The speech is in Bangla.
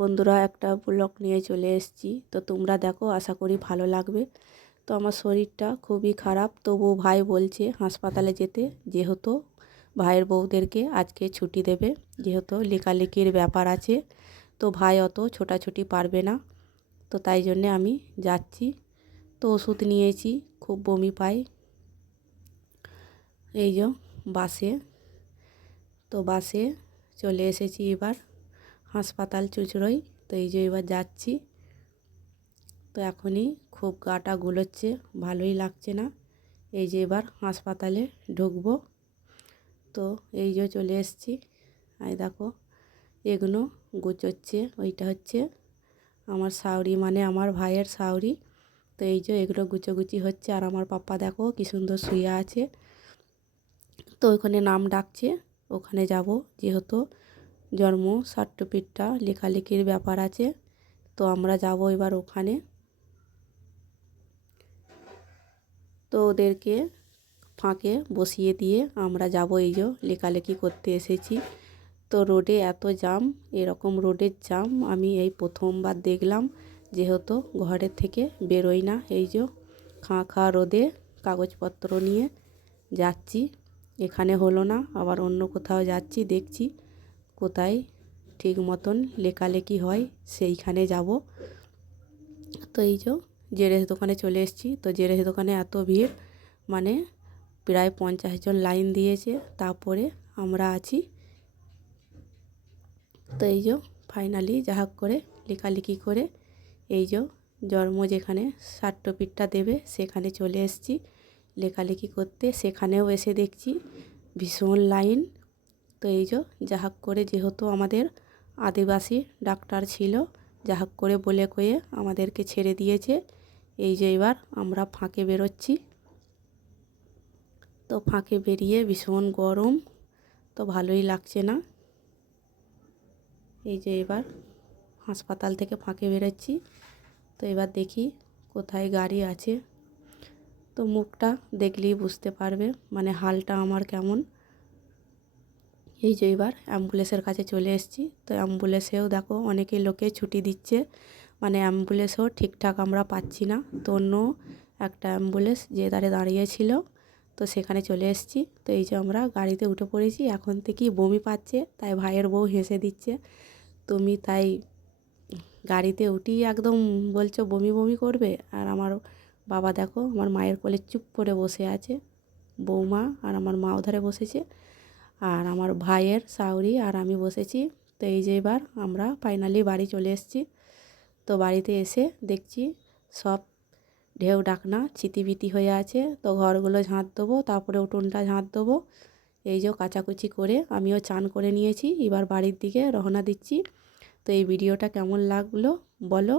বন্ধুরা, একটা ব্লগ নিয়ে চলে এসেছি। তো তোমরা দেখো, আশা করি ভালো লাগবে। তো আমার শরীরটা খুবই খারাপ, তবু ভাই বলছে হাসপাতালে যেতে, যেহেতু ভাইয়ের বউদেরকে আজকে ছুটি দেবে, যেহেতু লেখালেখির ব্যাপার আছে। তো ভাই অত ছোটাছুটি পারবে না, তো তাই জন্যে আমি যাচ্ছি। তো ওষুধ নিয়েছি, খুব বমি পাই। এই যে বাসে, তো বাসে চলে এসেছি এবার হাসপাতাল চুঁচুড়ায়। তো এই যে এবার যাচ্ছি। তো এখনই খুব গাটা গুলোচ্ছে, ভালোই লাগছে না। এই যে এবার হাসপাতালে ঢুকবো। তো এই যে চলে এসেছি। এই দেখো, এগুলো গুছোচ্ছে। ওইটা হচ্ছে আমার শাওরি, মানে আমার ভাইয়ের শাওরি। তো এই যে এগুলো গুছোগুচি হচ্ছে। আর আমার পাপ্পা দেখো কি সুন্দর শুয়ে আছে। তো ওখানে নাম ডাকছে, ওখানে যাব, যেহেতু জন্ম সার্টিফিকেটটা লেখালেখির ব্যাপার আছে। তো আমরা যাব এবার ওখানে। তো ওদেরকে ফাঁকে বসিয়ে দিয়ে আমরা যাব এই যে লেখালেখি করতে এসেছি। তো রোডে এত জাম, এরকম রোডের জাম আমি এই প্রথমবার দেখলাম, যেহেতু ঘরের থেকে বেরোই না। এই যে খাঁ খাঁ রোদে কাগজপত্র নিয়ে যাচ্ছি। এখানে হলো না, আবার অন্য কোথাও যাচ্ছি, দেখছি কোথায় ঠিক মতন লেখালেখি হয় সেইখানে যাব। তো এই যে জেরক্স দোকানে চলে এসেছি। তো জেরক্স দোকানে এত ভিড়, মানে প্রায় 50 জন লাইন দিয়েছে, তারপরে আমরা আছি। তো এই যে ফাইনালি যাহাক করে লেখালেখি করে এই যে জন্ম যেখানে সার্টিফিকেটটা দেবে সেখানে চলে এসেছি লেখালেখি করতে। সেখানেও এসে দেখছি ভীষণ লাইন। তো এই যে যাহাক করে, যেহেতু আমাদের আদিবাসী ডাক্তার ছিল, যাহাক করে বলে কয়ে আমাদেরকে ছেড়ে দিয়েছে। এই যে এবার আমরা ফাঁকে বেরোচ্ছি। তো ফাঁকে বেরিয়ে ভীষণ গরম, তো ভালোই লাগছে না। এই যে এবার হাসপাতাল থেকে ফাঁকে বেরোচ্ছি। তো এবার দেখি কোথায় গাড়ি আছে। তো মুখটা দেখলেই বুঝতে পারবে মানে হালটা আমার কেমন। এই যে এবার অ্যাম্বুলেন্সের কাছে চলে এসেছি। তো অ্যাম্বুলেন্সেও দেখো অনেকে লোকে ছুটি দিচ্ছে, মানে অ্যাম্বুলেন্সও ঠিকঠাক আমরা পাচ্ছি না। তো অন্য একটা অ্যাম্বুলেন্স যে দাঁড়িয়েছিল, তো সেখানে চলে এসেছি। তো এই যে আমরা গাড়িতে উঠে পড়েছি। এখন থেকেই বমি পাচ্ছে, তাই ভাইয়ের বউ হেসে দিচ্ছে, তুমি তাই গাড়িতে উঠি একদম বলছো বমি বমি করবে। আর আমার বাবা দেখো আমার মায়ের কোলে চুপ করে বসে আছে, বৌমা আর আমার মা ওধারে বসেছে, আর আমার ভাইয়ের শাওরি আর আমি বসেছি। তো এই যে এবার আমরা ফাইনালি বাড়ি চলে এসেছি। তো বাড়িতে এসে দেখছি সব ঢেউ ডাকনা চিতিবিতি হয়ে আছে। তো ঘরগুলো ঝাঁট দেবো, তারপরে উঠোনটা ঝাঁট দেবো। এই যে কাচাকুচি করে আমিও চান করে নিয়েছি, এবার বাড়ির দিকে রওনা দিচ্ছি। তো এই ভিডিওটা কেমন লাগলো বলো।